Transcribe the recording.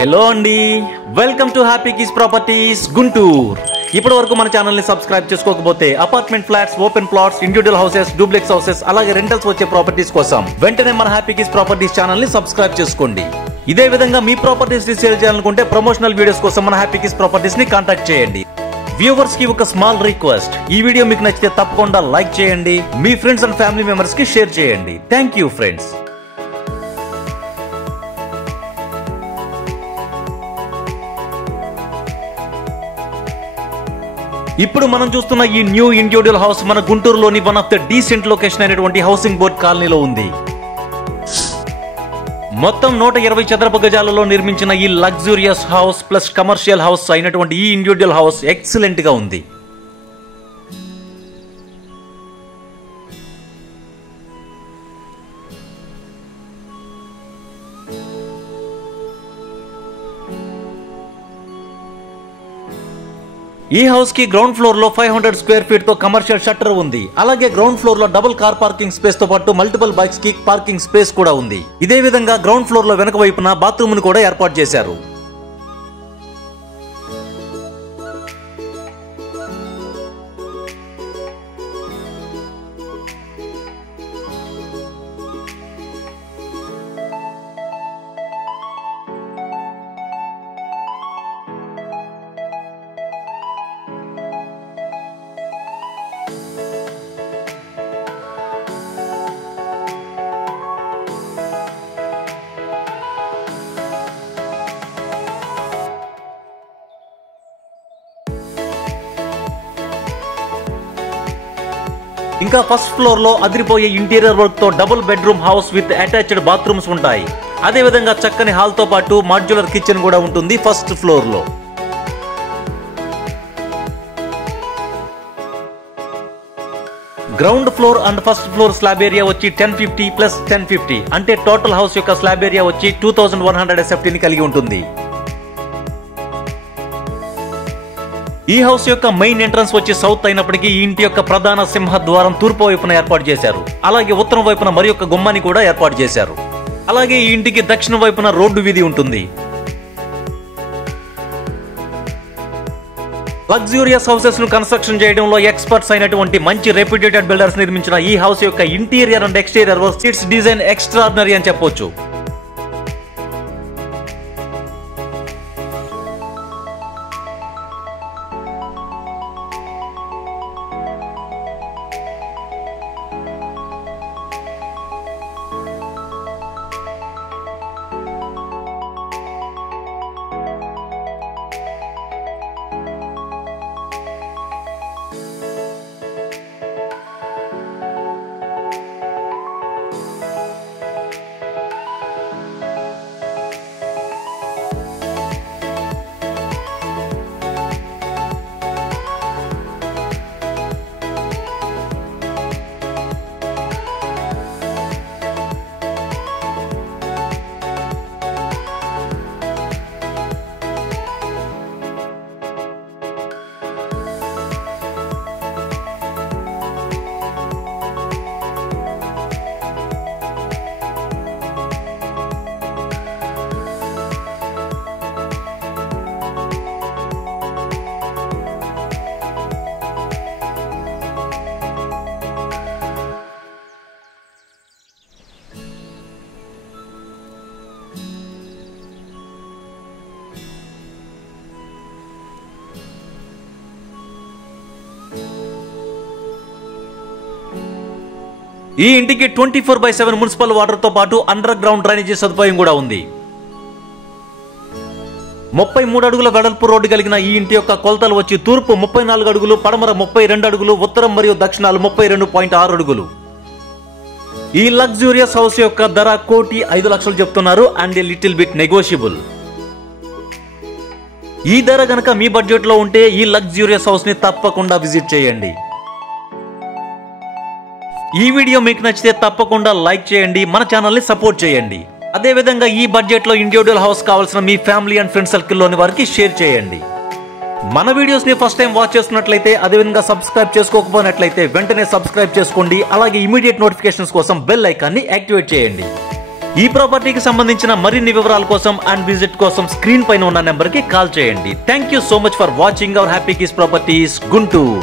Hello అండి, welcome to happy kiss properties Guntur. ఇప్పటి వరకు మన ఛానల్ ని సబ్స్క్రైబ్ చేసుకోకపోతే apartment flats, open plots, individual houses, duplex houses అలాగే రెంటల్స్ వచ్చే ప్రాపర్టీస్ కోసం వెంటనే మన హ్యాపీ కిస్ ప్రాపర్టీస్ ఛానల్ ని సబ్స్క్రైబ్ చేసుకోండి. ఇదే విధంగా మీ ప్రాపర్టీస్ ని సేల్ చేయాలనుకుంటే ప్రమోషనల్ వీడియోస్ కోసం మన హ్యాపీ కిస్ ప్రాపర్టీస్ ని కాంటాక్ట్ చేయండి. వ్యూవర్స్ కి ఒక స్మాల్ రిక్వెస్ట్, ఈ వీడియో మీకు నచ్చితే తప్పకుండా లైక్ చేయండి, మీ ఫ్రెండ్స్ అండ్ ఫ్యామిలీ మెంబర్స్ కి షేర్ చేయండి. Thank you friends. ఇప్పుడు మనం చూస్తున్న ఈ న్యూ ఇండివిడ్యువల్ హౌస్ మన గుంటూరులోని one of the decent location అయినటువంటి హౌసింగ్ బోర్డ్ కాలనీలో ఉంది. మొత్తం 120 చదరపు గజాలలో నిర్మించిన ఈ luxurious house plus commercial house అయినటువంటి ఈ ఇండివిడ్యువల్ హౌస్ ఎక్సలెంట్ గా ఉంది. ఈ హౌస్ కి గ్రౌండ్ ఫ్లోర్ లో 500 స్క్వేర్ ఫీట్ తో కమర్షియల్ షట్టర్ ఉంది. అలాగే గ్రౌండ్ ఫ్లోర్ లో డబుల్ కార్ పార్కింగ్ స్పేస్ తో పాటు మల్టిపుల్ బైక్స్ కి పార్కింగ్ స్పేస్ కూడా ఉంది. ఇదే విధంగా గ్రౌండ్ ఫ్లోర్ లో వెనక వైపున బాత్రూమ్ ను కూడా ఏర్పాటు చేశారు. ఇంకా ఫస్ట్ ఫ్లోర్ లో అదిరిపోయే ఇంటీరియర్ వర్క్ తో double bedroom house with attached bathrooms ఉంటాయి. అదే విధంగా చక్కని హాల్ తో పాటు మాడ్యులర్ కిచెన్ కూడా ఉంటుంది ఫస్ట్ ఫ్లోర్ లో. Ground floor and first floor slab area వచ్చి 1050 ప్లస్ 1050 అంటే టోటల్ హౌస్ యొక్క స్లాబ్ ఏరియా వచ్చి 2100 SFT ని కలిగి ఉంటుంది. ఈ హౌస్ యొక్క మెయిన్ ఎంట్రన్స్ వచ్చి సౌత్ అయినప్పటికీ ఈ ఇంటి యొక్క ప్రధాన సింహద్వారం తూర్పు వైపున ఏర్పాటు చేశారు. అలాగే ఉత్తరం వైపున మరి యొక్క గుమ్మాన్ని కూడా ఏర్పాటు చేశారు. అలాగే ఈ ఇంటికి దక్షిణ వైపున రోడ్డు వీధి ఉంటుంది. లగ్జూరియస్ హౌసెస్ ను కన్స్ట్రక్షన్ చేయడంలో ఎక్స్పర్ట్స్ అయినటువంటి మంచి రెప్యూటెడ్ బిల్డర్స్ నిర్మించిన ఈ హౌస్ యొక్క interior and exterior work, it's design extraordinary అని చెప్పొచ్చు. ఈ ఇంటికి 24/7 మున్సిపల్ వాటర్ తో పాటు అండర్ గ్రౌండ్ డ్రైనేజీ సదుపాయం కూడా ఉంది. 33 అడుగుల వెడల్పు రోడ్డు కలిగిన ఈ ఇంటి యొక్క కొలతలు వచ్చి తూర్పు 34 అడుగులు, పడమర 32 అడుగులు, ఉత్తరం మరియు దక్షిణాలు 32.6 అడుగులు. ఈ లగ్జూరియస్ హౌస్ యొక్క ధర 1,05,00,000 చెప్తున్నారు అండ్ లిటిల్ బిట్ నెగోషియబుల్. ఈ ధర గనక మీ బడ్జెట్ లో ఉంటే ఈ లగ్జూరియస్ హౌస్ ని తప్పకుండా విజిట్ చేయండి. ఈ వీడియో మీకు నచ్చితే తప్పకుండా లైక్ చేయండి, మన ఛానల్ ని సపోర్ట్ చేయండి. అదే విధంగా ఈ బడ్జెట్ లో ఇండివిడ్యువల్ హౌస్ కావాల్సిన మీ ఫ్యామిలీ అండ్ ఫ్రెండ్ సర్కిల్ లోని వారికి షేర్ చేయండి. మన వీడియోస్ ని ఫస్ట్ టైం వాచ్ చేస్తున్నట్లయితే, అదే విధంగా సబ్స్క్రైబ్ చేసుకోకపోయినట్లయితే వెంటనే సబ్స్క్రైబ్ చేసుకోండి. అలాగే ఇమీడియట్ నోటిఫికేషన్స్ కోసం బెల్ ఐకాన్ ని యాక్టివేట్ చేయండి. ఈ ప్రాపర్టీకి సంబంధించిన మరిన్ని వివరాల కోసం అండ్ విజిట్ కోసం స్క్రీన్ పైన ఉన్న నెంబర్ కి కాల్ చేయండి. Thank you so much for watching our happy kiss properties Guntur.